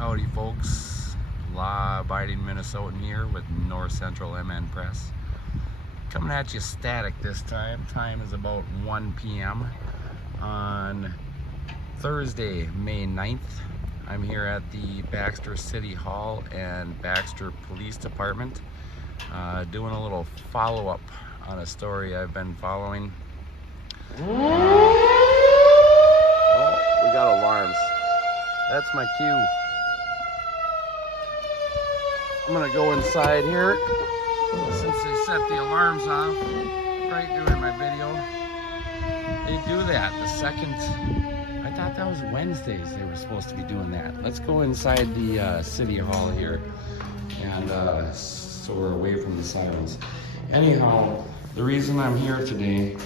Howdy folks, law-abiding Minnesotan here with North Central MN Press. Coming at you static this time. Time is about 1 p.m. on Thursday, May 9th. I'm here at the Baxter City Hall and Baxter Police Department doing a little follow-up on a story I've been following. Oh, we got alarms. That's my cue. I'm gonna go inside here since they set the alarms off right during my video. They do that the second. I thought that was Wednesdays they were supposed to be doing that. Let's go inside the city hall here, and so we're away from the sirens. Anyhow, the reason I'm here today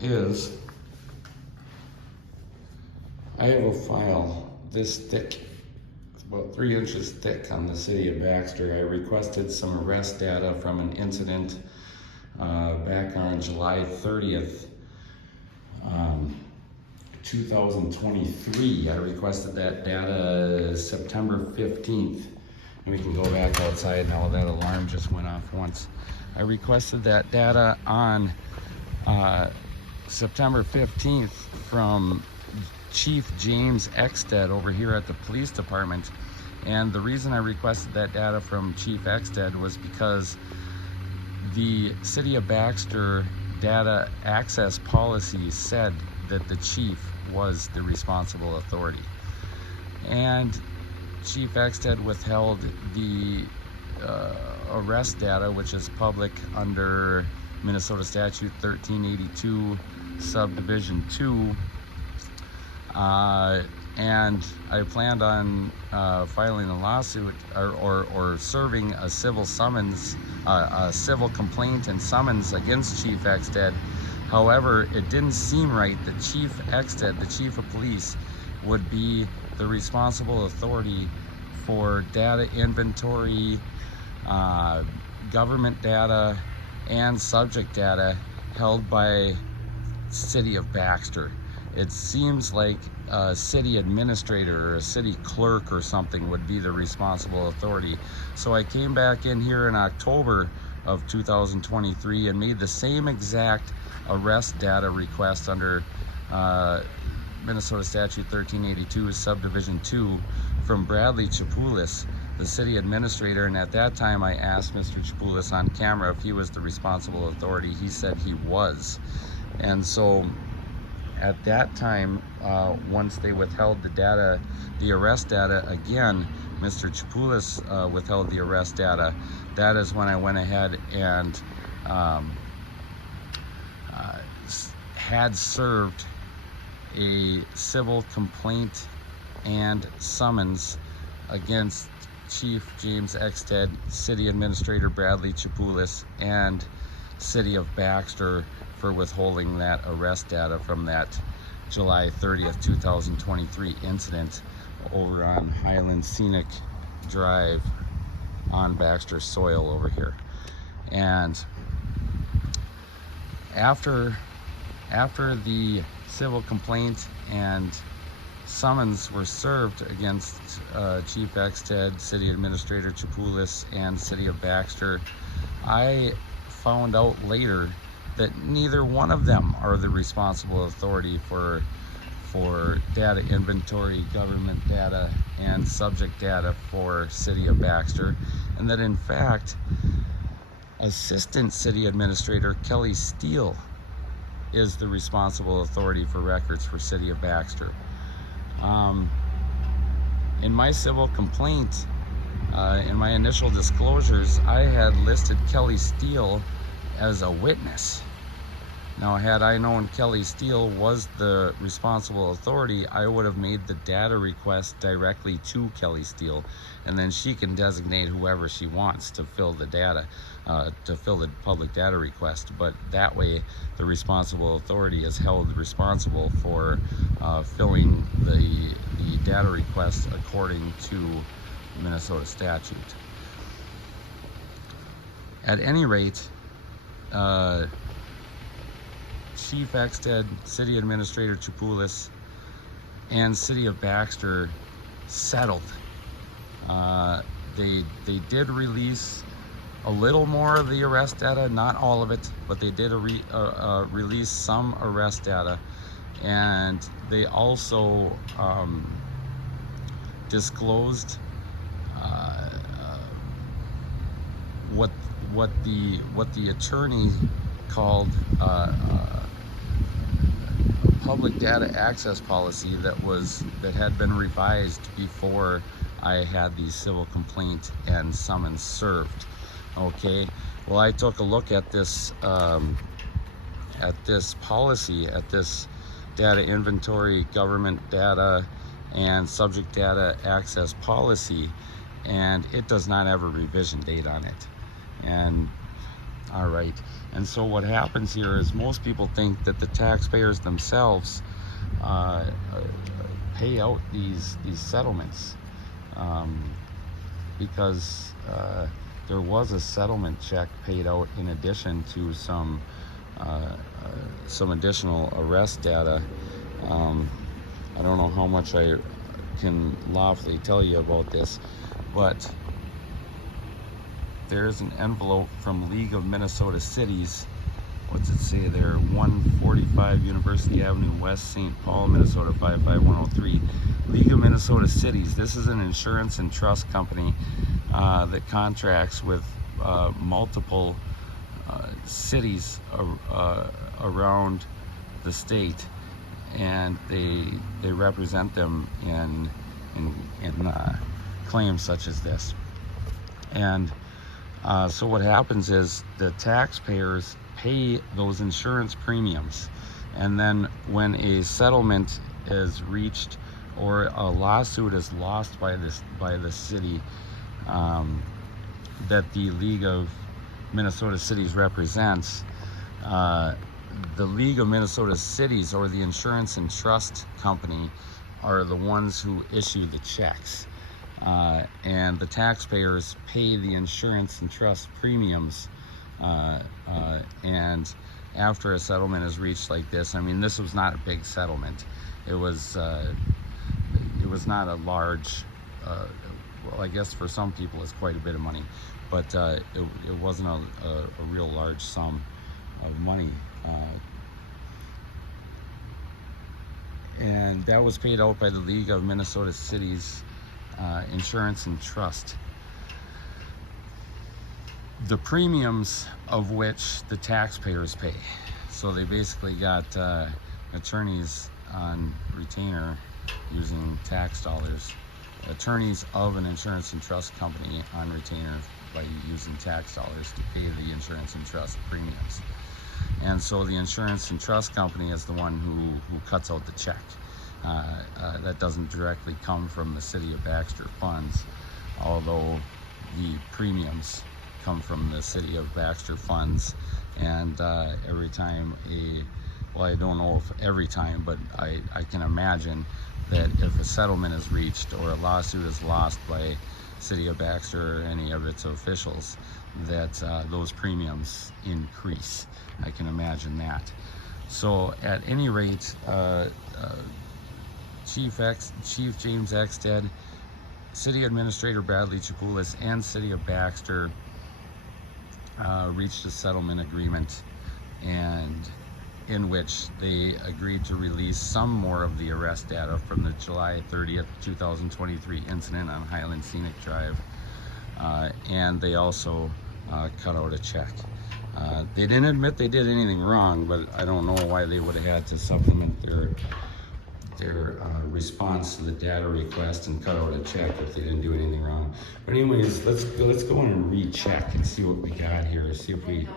is I have a file this thick. About 3 inches thick on the city of Baxter. I requested some arrest data from an incident back on July 30th, 2023. I requested that data September 15th. And we can go back outside now. That alarm just went off once. I requested that data on September 15th from Chief James Exted over here at the police department. And the reason I requested that data from Chief Exted was because the city of Baxter data access policy said that the chief was the responsible authority. And Chief Exted withheld the arrest data, which is public under Minnesota Statute 1382, Subdivision 2. And I planned on filing a lawsuit or serving a civil summons, a civil complaint and summons against Chief Exted. However, it didn't seem right that Chief Exted, the chief of police, would be the responsible authority for data inventory, government data, and subject data held by city of Baxter. It seems like a city administrator or a city clerk or something would be the responsible authority. So I came back in here in October of 2023 and made the same exact arrest data request under Minnesota Statute 1382, Subdivision 2, from Bradley Chapoulis, the city administrator. And at that time I asked Mr. Chapoulis on camera if he was the responsible authority. He said he was. And so at that time, once they withheld the data, the arrest data again, Mr. Chapoulis withheld the arrest data. That is when I went ahead and had served a civil complaint and summons against Chief James Exted, City Administrator Bradley Chapoulis, and City of Baxter for withholding that arrest data from that July 30th, 2023 incident over on Highland Scenic Drive on Baxter soil over here. And after the civil complaint and summons were served against Chief Exted, City Administrator Chapoulis, and City of Baxter, I found out later that neither one of them are the responsible authority for data inventory, government data, and subject data for City of Baxter, and that in fact Assistant City Administrator Kelly Steele is the responsible authority for records for City of Baxter. In my civil complaint, in my initial disclosures, I had listed Kelly Steele as a witness. Now, had I known Kelly Steele was the responsible authority, I would have made the data request directly to Kelly Steele, and then she can designate whoever she wants to fill the data, to fill the public data request. But that way, the responsible authority is held responsible for filling the data request according to Minnesota statute. At any rate, Chief Exted, City Administrator Chapoulis, and City of Baxter settled They did release a little more of the arrest data, not all of it, but they did release some arrest data, and they also disclosed what the attorney called public data access policy that had been revised before I had the civil complaint and summons served. Okay, well, I took a look at this policy, at this data inventory, government data, and subject data access policy, and it does not have a revision date on it. And all right, and so what happens here is most people think that the taxpayers themselves pay out these settlements, because there was a settlement check paid out in addition to some additional arrest data. I don't know how much I can lawfully tell you about this, but there's an envelope from League of Minnesota Cities. What's it say there? 145 University Avenue West, St. Paul, Minnesota 55103. League of Minnesota Cities. This is an insurance and trust company that contracts with multiple cities around the state, and they represent them in claims such as this. And so what happens is the taxpayers pay those insurance premiums, and then when a settlement is reached or a lawsuit is lost by the city that the League of Minnesota Cities represents, the League of Minnesota Cities, or the insurance and trust company, are the ones who issue the checks, and the taxpayers pay the insurance and trust premiums. And after a settlement is reached like this, I mean, this was not a big settlement. It was not a large, well, I guess for some people it's quite a bit of money, but it wasn't a real large sum of money. And that was paid out by the League of Minnesota Cities Insurance and Trust. The premiums of which the taxpayers pay. So they basically got attorneys on retainer using tax dollars, attorneys of an insurance and trust company on retainer by using tax dollars to pay the insurance and trust premiums. And so the insurance and trust company is the one who cuts out the check. That doesn't directly come from the city of Baxter funds, although the premiums come from the city of Baxter funds. And every time well, I don't know if every time, but I can imagine that if a settlement is reached or a lawsuit is lost by city of Baxter or any of its officials, that those premiums increase. I can imagine that. So at any rate, Chief James Exted, City Administrator Bradley Chapulis, and City of Baxter reached a settlement agreement, and in which they agreed to release some more of the arrest data from the July 30th, 2023 incident on Highland Scenic Drive, and they also cut out a check. They didn't admit they did anything wrong, but I don't know why they would have had to supplement their response to the data request and cut out a check if they didn't do anything wrong. But anyways, let's go in and recheck and see what we got here. See if we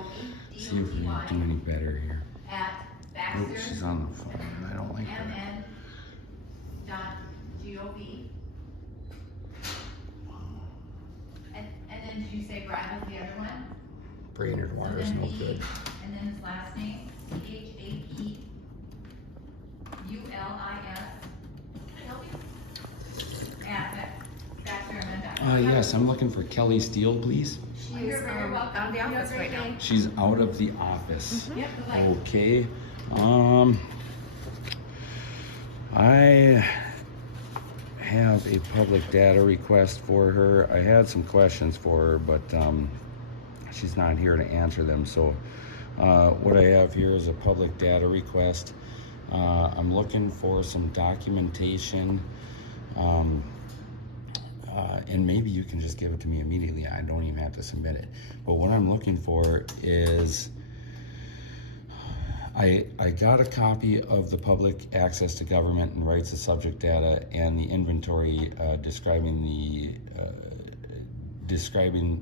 do any better here. Oh, she's on the phone. I don't like her. .gov. And then did you say Brad was the other one? Brainerd Water's no good. And then his last name, CHAPULIS. At Baxter and Baxter. Yes, I'm looking for Kelly Steele, please. She is out of the office right now. She's out of the office. Yep, Okay. I have a public data request for her. I had some questions for her, but she's not here to answer them. So what I have here is a public data request. I'm looking for some documentation, and maybe you can just give it to me immediately. I don't even have to submit it. But what I'm looking for is I got a copy of the public access to government and rights to subject data and the inventory describing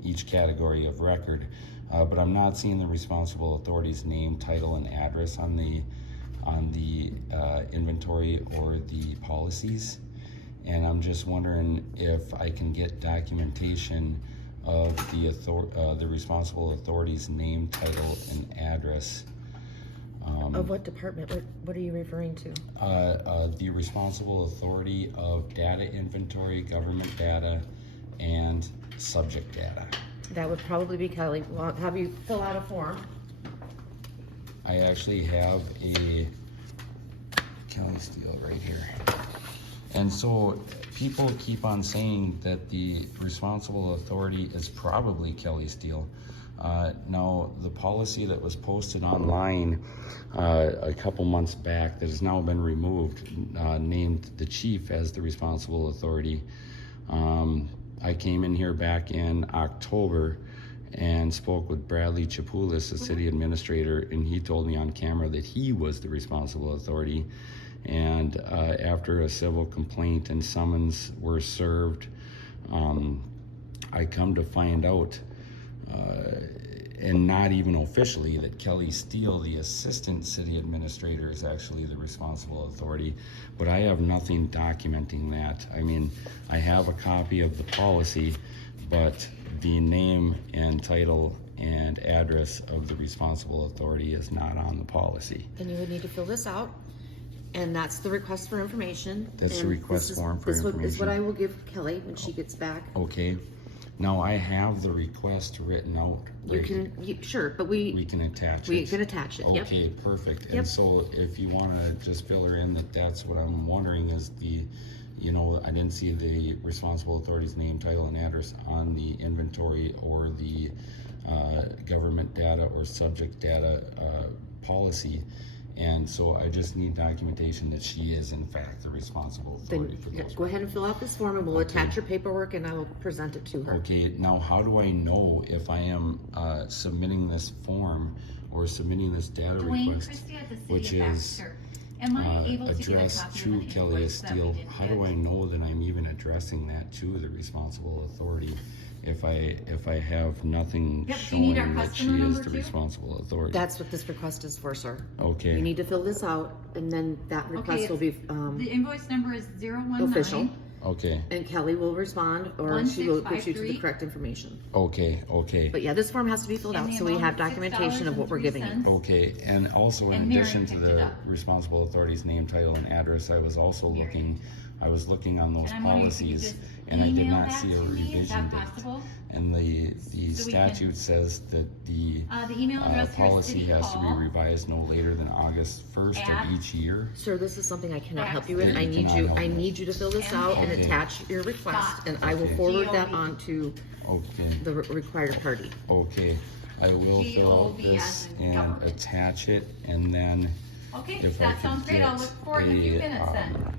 each category of record, but I'm not seeing the responsible authority's name, title, and address on the inventory or the policies. And I'm just wondering if I can get documentation of the responsible authority's name, title, and address. Of what department? What are you referring to? The responsible authority of data inventory, government data, and subject data. That would probably be Kelly. Well, I'll have you fill out a form. I actually have a Kelly Steele right here. And so people keep on saying that the responsible authority is probably Kelly Steele. Now, the policy that was posted online a couple months back that has now been removed named the chief as the responsible authority. I came in here back in October and spoke with Bradley Chapoulis, the city administrator, and he told me on camera that he was the responsible authority. And after a civil complaint and summons were served, I come to find out, and not even officially, that Kelly Steele, the assistant city administrator, is actually the responsible authority. But I have nothing documenting that. I mean, I have a copy of the policy, but the name and title and address of the responsible authority is not on the policy. Then you would need to fill this out. And that's the request for information. That's the And request form for This is what information. I will give Kelly when she gets back. Okay. Now I have the request written out. You right can, sure, but We can attach it. we can attach it, yep. Okay, perfect. Yep. And so if you want to just fill her in that that's what I'm wondering is I didn't see the responsible authority's name, title, and address on the inventory or the government data or subject data policy. And so I just need documentation that she is in fact the responsible authority for those. Go ahead and fill out this form and we'll attach your paperwork and I will present it to her. Okay, now how do I know if I am submitting this form or submitting this data Dwayne request, Christie at the which city of is Baxter. Am I able to get a addressed copy to of an Kelly invoice that we Steele? didn't How do get? I know that I'm even addressing that to the responsible authority if I have nothing Yep, do you need our showing that she customer is number the too? responsible authority? That's what this request is for, sir. Okay. You need to fill this out and then that request Okay, will be The invoice number is 019. official. Okay. And Kelly will respond or she will put you to the 1653. correct information. Okay. But yeah, this form has to be filled And out the so we amount have is documentation of what we're giving you. $6.03. Okay, and also in And Mary addition to picked it the up. responsible authority's name, title, and address, I was also Mary. looking on those And I'm wondering if you could policies, just and I did email not that see a to me. Is revision that date. possible? And the So we can- statute says that the The email address here is policy City has to be Hall. revised no later than August 1st At- of each year. Sir, this is something I cannot help you Yeah, with. you I need cannot you, help I me. need you to fill this out and Okay. attach your request and I will Okay. forward that on to Okay, the required party. okay. I will fill out GOV this as in and government. attach it, and then Okay, if I that could sounds great. I'll get look for it in a few a, minutes then.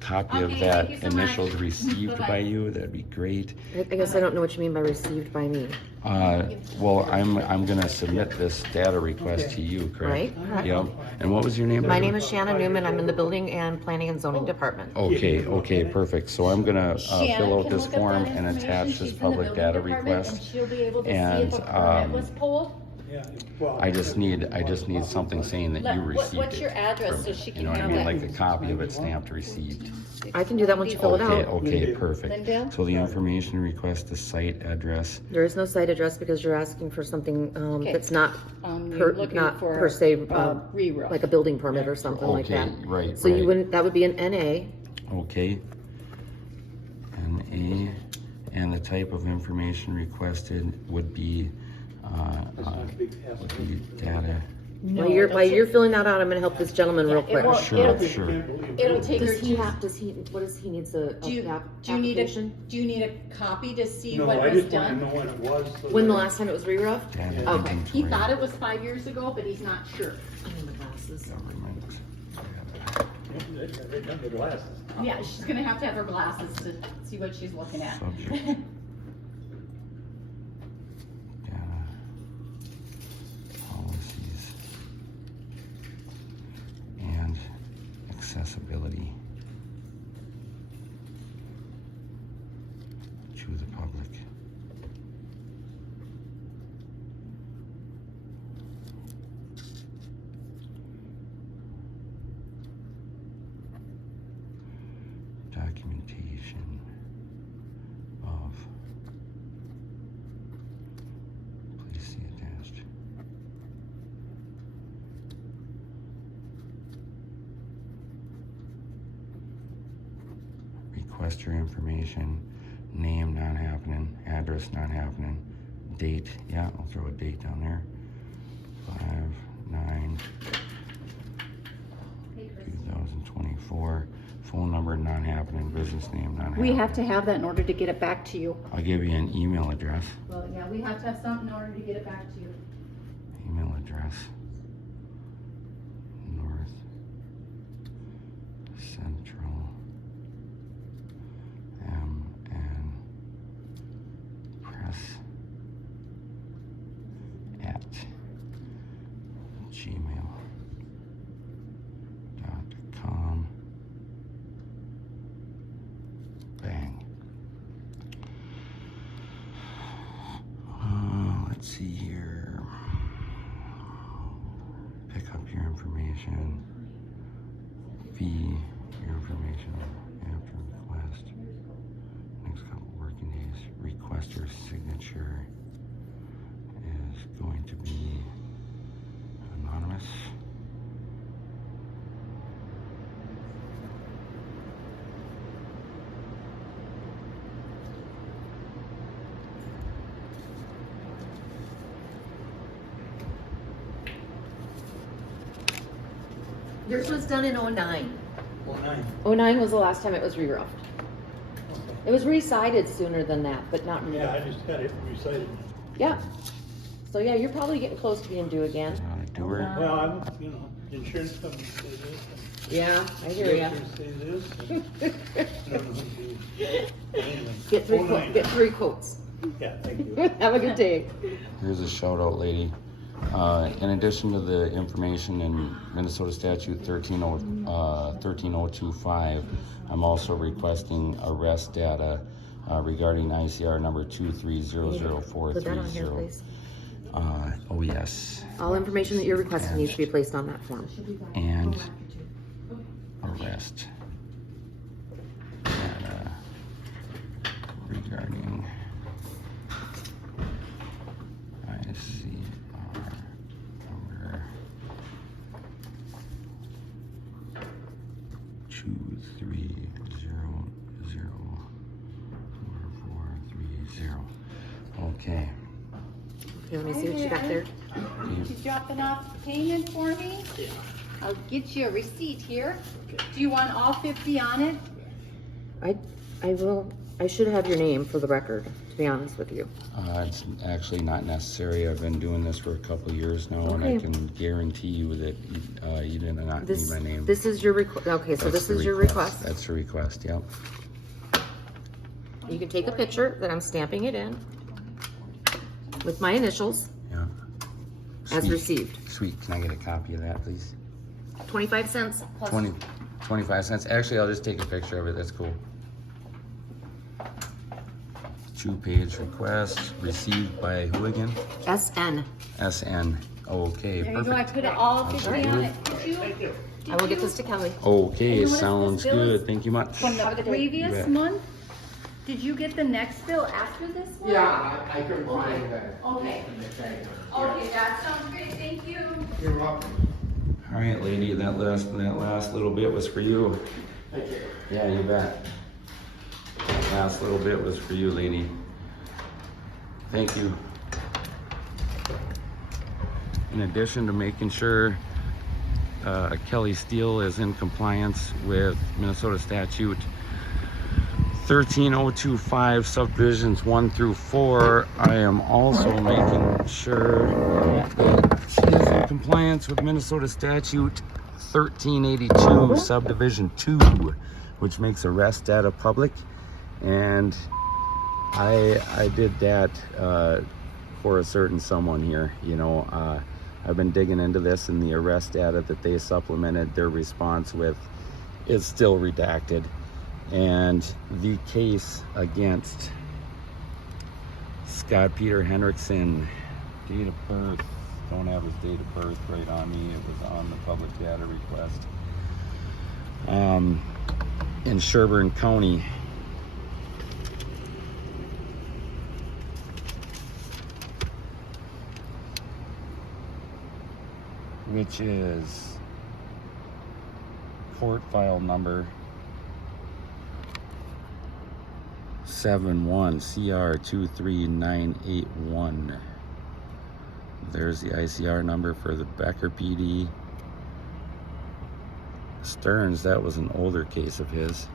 copy Okay, of thank that you so much. initialed received Bye-bye. by you, that'd be great. I guess I don't know what you mean by received by me. Well, I'm gonna submit this data request to you, correct? Right, correct. Yep. And what was your name? My name is Shannon Newman. I'm in the Building and Planning and Zoning Department. Okay, perfect. So I'm gonna Shannon fill out can this look up form that and attach information. this She's in the public building data department, request. And she'll be able to And, see if a permit was pulled. I just need something saying that you received it. What's your address from so me. she You can know what I have mean, that? like a copy of it stamped received. I can do that once you fill it out. Okay, perfect. Linda? So the information request, the site address. There is no site address because you're asking for something Okay. that's not You're looking not for per se, re-roof. like a building permit or something like Okay, that. right, So you right. wouldn't, that would be an NA. Okay. NA, and the type of information requested would be data. While you're filling that out, I'm gonna help this gentleman real Yeah, it quick. will- Sure, it'll- sure. It'll take her Does he to, have, what does he needs a do you need application? do you need a copy to see No, what I was just wanna done? know when it was. so When the that- last time it was re-roofed? Data Okay. He inventory, thought it was 5 years ago, but he's not sure. I need my glasses. government, Right under the glasses. Yeah, she's gonna have to have her glasses to see what she's looking at. subject, data, policies, and accessibility to the public. Documentation of, please see attached. Request your information, name not happening, address not happening, date, yeah, I'll throw a date down there. 5/9/2024. Phone number not happening, business name not happening. We have to have that in order to get it back to you. I'll give you an email address. Well, yeah, we have to have something in order to get it back to you. Email address. North Central MN Press at gmail.com. Bang. Let's see here. Pick up your information. Fee your information after request. Next couple working days. Requester's signature is going to be anonymous. Yours was done in '09. Well, 9. '09 was the last time it was re-roofed. It was recited sooner than that, but not Yeah, I re-roofed. just had it recited. Yeah. So yeah, you're probably getting close to being due again. Doer. Well, I'm, insurance company says this. Yeah, I and hear ya. realtors say this. and I don't know who to- but anyway. Get three, 09. get 3 quotes. Yeah, thank you. Have a good day. Here's a shout out, lady. In addition to the information in Minnesota Statute 13025, I'm also requesting arrest data regarding ICR number Put that on here, 2300430. please. Oh yes, All information that you're requesting needs to be placed on that form. and arrest data regarding ICR number 2300430. Okay. Okay, let me see what you got there. You dropping off the payment for me? Yeah. I'll get you a receipt here. Do you want all 50 on it? I should have your name for the record, to be honest with you. It's actually not necessary. I've been doing this for a couple of years now, and I Okay. can guarantee you that you did not This, need my name. this is your request, okay, so That's this the is your request. That's the request, yep. You can take a picture that I'm stamping it in with my initials Yeah. as Sweet. received. Sweet. Can I get a copy of that, please? 25 cents plus 25 cents. Actually, I'll just take a picture of it. That's cool. 2-page request received by who again? SN. SN. Okay, There you go, I perfect. put it all 50 on it. I will get this to Kelly. Okay, And what is sounds this bill? good. Thank you much. From the You previous bet. month? Did you get the next bill after this one? Yeah, I couldn't find that. Okay. Okay, that sounds great, thank you. You're welcome. All right, lady, that last little bit was for you. Thank you. Yeah, you bet. Last little bit was for you, lady. Thank you. in addition to making sure Kelly Steele is in compliance with Minnesota statute 13025 subdivisions 1 through 4, I am also making sure that she is in compliance with Minnesota statute 1382 subdivision 2, which makes arrest data public. And I did that for a certain someone here. You know, I've been digging into this, and the arrest data that they supplemented their response with is still redacted. And the case against Scott Peter Hendrickson, date of birth, don't have his date of birth right on me, it was on the public data request, in Sherburne County. Which is court file number 71 CR 23981. There's the ICR number for the Becker PD. Stearns, that was an older case of his.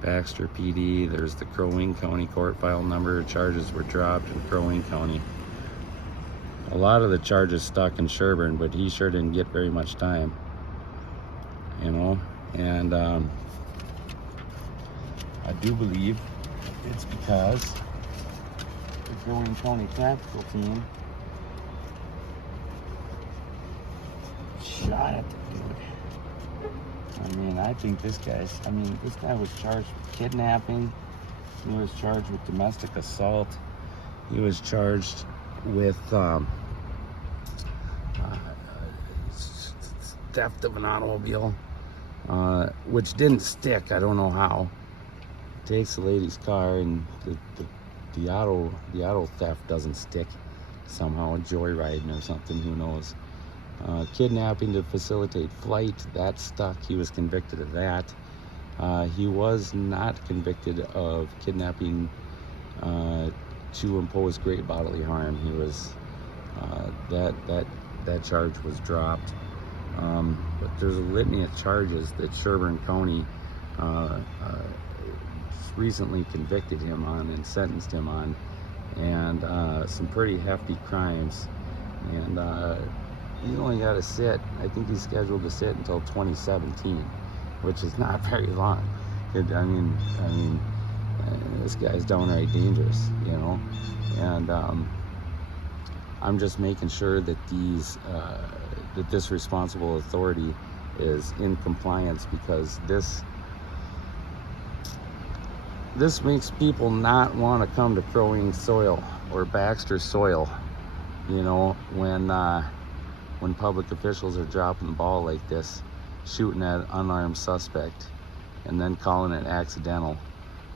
Baxter PD, there's the Crow Wing County court file number. Charges were dropped in Crow Wing County. A lot of the charges stuck in Sherburne, but he sure didn't get very much time, you know. And I do believe it's because the Crow Wing County tactical team shot at the dude. I mean, I think this guy was charged with kidnapping. He was charged with domestic assault. He was charged with theft of an automobile, which didn't stick. I don't know how. Takes the lady's car, and the auto theft doesn't stick somehow. Joyriding or something, who knows. Kidnapping to facilitate flight, that stuck. He was convicted of that. He was not convicted of kidnapping to impose great bodily harm. He was that charge was dropped. But there's a litany of charges that Sherburne County recently convicted him on and sentenced him on, and some pretty hefty crimes. And he's only got to sit, I think he's scheduled to sit until 2017, which is not very long. I mean, this guy's downright dangerous, you know. And I'm just making sure that this responsible authority is in compliance, because this makes people not want to come to Crow Wing soil or Baxter soil, you know, when public officials are dropping the ball like this, shooting at an unarmed suspect and then calling it accidental.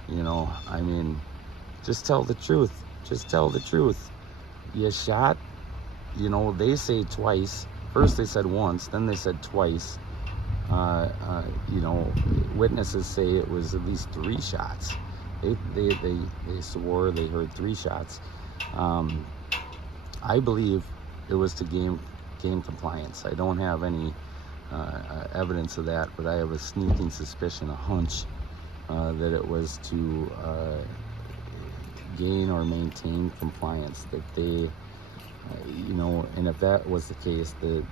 You know, I mean, just tell the truth. Just tell the truth. You shot, you know, they say twice. First they said once, then they said twice. You know, witnesses say it was at least 3 shots. They swore they heard 3 shots. I believe it was to gain compliance. I don't have any evidence of that, but I have a sneaking suspicion, a hunch, that it was to gain or maintain compliance, that they, you know, and if that was the case, the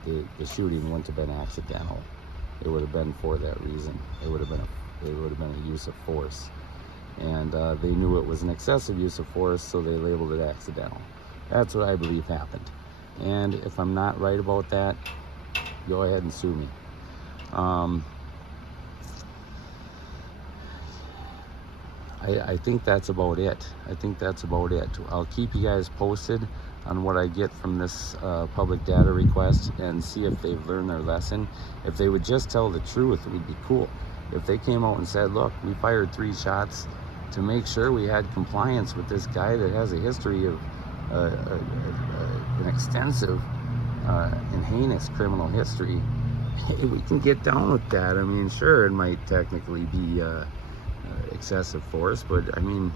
shooting wouldn't have been accidental. It would have been for that reason. It would have been a use of force, and they knew it was an excessive use of force, so they labeled it accidental. That's what I believe happened. And if I'm not right about that, go ahead and sue me. I think that's about it. I'll keep you guys posted on what I get from this public data request, and see if they've learned their lesson. If they would just tell the truth, it would be cool. If they came out and said, look, we fired 3 shots to make sure we had compliance with this guy that has a history of an extensive and heinous criminal history, we can get down with that. I mean, sure, it might technically be excessive force, but I mean,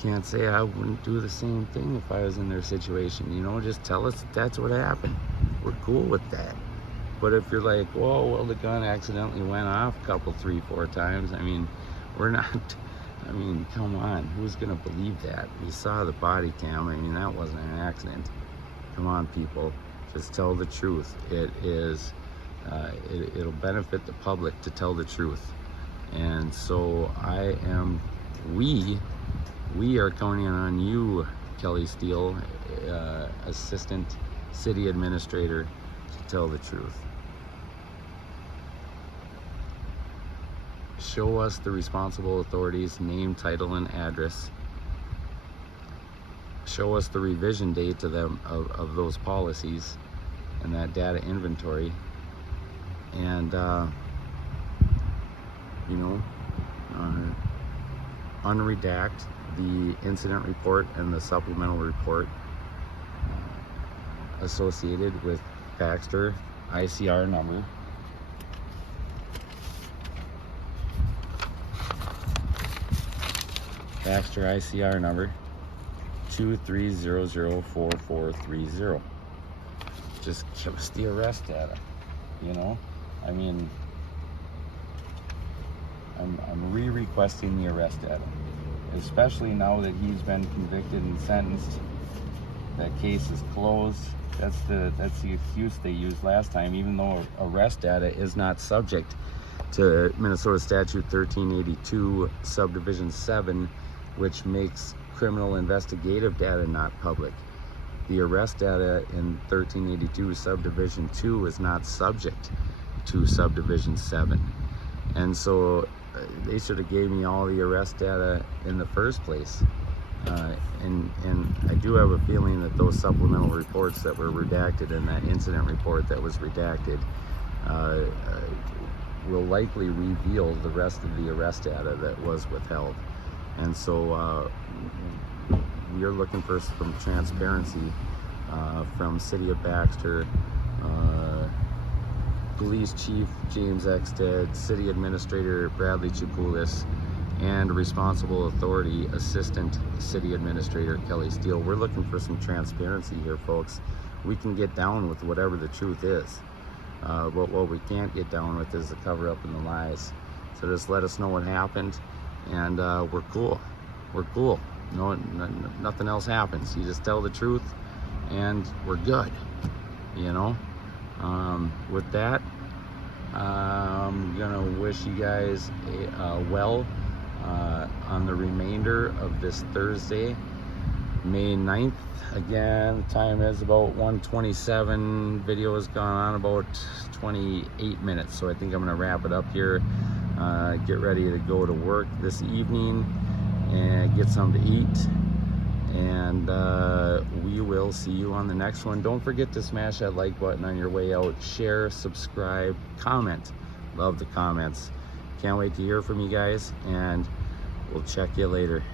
can't say I wouldn't do the same thing if I was in their situation. You know, just tell us that's what happened. We're cool with that. But if you're like, whoa, well, the gun accidentally went off a couple, 3, 4 times, I mean, we're not, I mean, come on, who's gonna believe that? We saw the body cam, I mean, that wasn't an accident. Come on, people, just tell the truth. It is, it'll benefit the public to tell the truth. And so we are counting on you, Kelly Steele, Assistant City Administrator, to tell the truth. Show us the responsible authorities' name, title, and address. Show us the revision date to them of those policies and that data inventory. And, you know, unredact the incident report and the supplemental report associated with Baxter ICR number. Baxter ICR number 23004430. Just show us the arrest data, you know? I mean, I'm re-requesting the arrest data, especially now that he's been convicted and sentenced. That case is closed. That's the excuse they used last time, even though arrest data is not subject to Minnesota Statute 1382 Subdivision 7, which makes criminal investigative data not public. The arrest data in 1382 Subdivision 2 is not subject to Subdivision 7. And so they should have gave me all the arrest data in the first place. And I do have a feeling that those supplemental reports that were redacted and that incident report that was redacted will likely reveal the rest of the arrest data that was withheld. And so we are looking for some transparency from City of Baxter, Police Chief James Exted, City Administrator Bradley Chikulis, and Responsible Authority Assistant City Administrator Kelly Steele. We're looking for some transparency here, folks. We can get down with whatever the truth is. But what we can't get down with is the cover-up and the lies. So just let us know what happened, and we're cool. We're cool. No, nothing else happens. You just tell the truth, and we're good. You know. With that, I'm gonna wish you guys well on the remainder of this Thursday, May 9th. Again, the time is about 1:27. Video has gone on about 28 minutes, so I think I'm gonna wrap it up here. Get ready to go to work this evening and get something to eat. And we will see you on the next one. Don't forget to smash that like button on your way out. Share, subscribe, comment. Love the comments. Can't wait to hear from you guys, and we'll check you later.